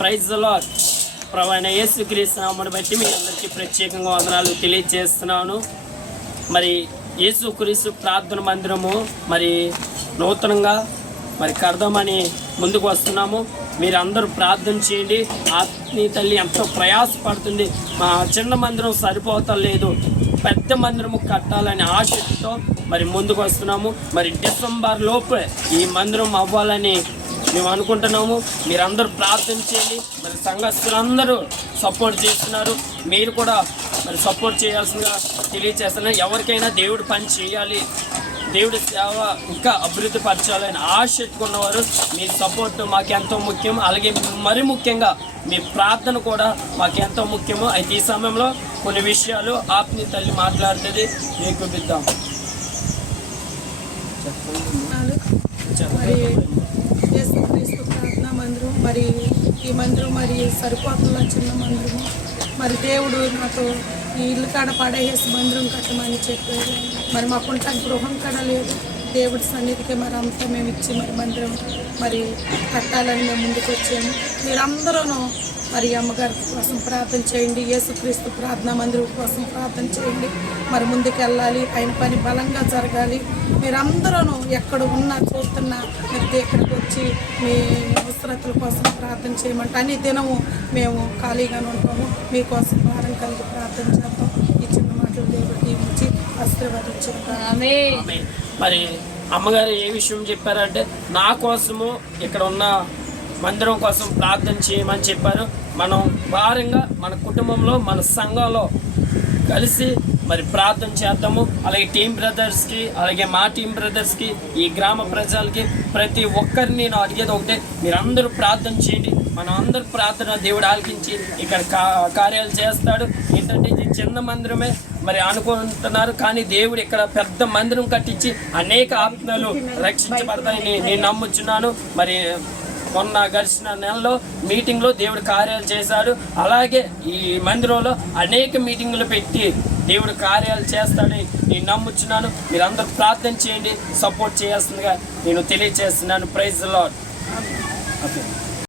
Praise the lord. ప్రభువైన యేసుక్రీస్తు నామమును బట్టి మీ అందరికీ ప్రత్యేకంగా వందనాలు తెలియజేస్తున్నాను. మరి యేసుక్రీస్తు ప్రార్థన మందిరము మరి నూతనంగా కడదామని ముందుకు వస్తున్నాము. మీరు అందరూ ప్రార్థన చేయండి. ఆత్మీయ తల్లి ఎంతో ప్రయాసపడుతుంది. మా చిన్న మందిరం సరిపోతలేదు, పెద్ద మందిరము కట్టాలని ఆశతో మరి ముందుకు వస్తున్నాము. మరి డిసెంబర్ లోపే ఈ మందిరం అవ్వాలని మేము అనుకుంటున్నాము. మీరందరూ ప్రార్థన చేయండి. మరి సంఘస్థులందరూ సపోర్ట్ చేస్తున్నారు. మీరు కూడా మరి సపోర్ట్ చేయాల్సిందిగా తెలియజేస్తున్నారు. ఎవరికైనా దేవుడు పని చేయాలి, దేవుడి సేవ ఇంకా అభివృద్ధి పరచాలని ఆశ ఎత్తుకున్నవారు మీ సపోర్ట్ మాకెంతో ముఖ్యం. అలాగే మరి ముఖ్యంగా మీ ప్రార్థన కూడా మాకెంతో ముఖ్యము. అయితే ఈ సమయంలో కొన్ని విషయాలు ఆత్మీయ తల్లి మాట్లాడుతుంది, మీకు బిద్దాం. యేసుక్రీస్తు ప్రార్థనా మందిరం మరి ఈ మందిరం మరి సరిపోతున్న చిన్న మందిరము. మరి దేవుడు నాతో ఈ ఇల్లు కాడ పడేసి మందిరం కట్టమని చెప్పారు. మరి మాకుంటా గృహం కాడ లేదు. దేవుడి సన్నిధికి మరి అంతా మేము ఇచ్చి మరి మందిరం మరి కట్టాలని మేము ముందుకు వచ్చాము. మీరందరూ మరి అమ్మగారి కోసం ప్రార్థన చేయండి. యేసుక్రీస్తు ప్రార్థనా మందిరం కోసం ప్రార్థన చేయండి. మరి ముందుకు వెళ్ళాలి, ఆయన పని బలంగా జరగాలి. మీరందరూ ఎక్కడ ఉన్నా చూస్తున్నా మీరు ఇక్కడికి వచ్చి మీ అవసరతల కోసం ప్రార్థన చేయమంటే అన్ని దినము మేము ఖాళీగానే ఉంటాము. మీకోసం భారం కలిగి ప్రార్థన చేద్దాం. ఈ చిన్న మాటలు దేవుడికి ఇచ్చి ఆశీర్వదించుకుంటాం. మరి అమ్మగారు ఏ విషయం చెప్పారంటే, నా కోసము ఇక్కడ ఉన్న మందిరం కోసం ప్రార్థన చేయమని చెప్పారు. మనం భారంగా మన కుటుంబంలో మన సంఘంలో కలిసి మరి ప్రార్థన చేద్దాము. అలాగే టీం బ్రదర్స్కి, అలాగే మా టీం బ్రదర్స్కి, ఈ గ్రామ ప్రజలకి ప్రతి ఒక్కరిని నేను అడిగేది ఒకటే, మీరందరూ ప్రార్థన చేయండి. మనం అందరూ ప్రార్థన దేవుడు ఆలకించి ఇక్కడ కార్యాలు చేస్తాడు. ఏంటంటే ఇది చిన్న మందిరమే మరి అనుకుంటున్నారు, కానీ దేవుడు ఇక్కడ పెద్ద మందిరం కట్టించి అనేక ఆత్మలు రక్షించబడతాయని నేను నమ్ముచున్నాను. మరి మొన్న గడిచిన నెలలో మీటింగ్లో దేవుడు కార్యాలు చేశాడు. అలాగే ఈ మందిరంలో అనేక మీటింగులు పెట్టి దేవుడు కార్యాలు చేస్తాడని నేను నమ్ముచున్నాను. మీరందరూ ప్రార్థన చేయండి, సపోర్ట్ చేయాల్సిందిగా నేను తెలియజేస్తున్నాను. Praise the lord. ఓకే.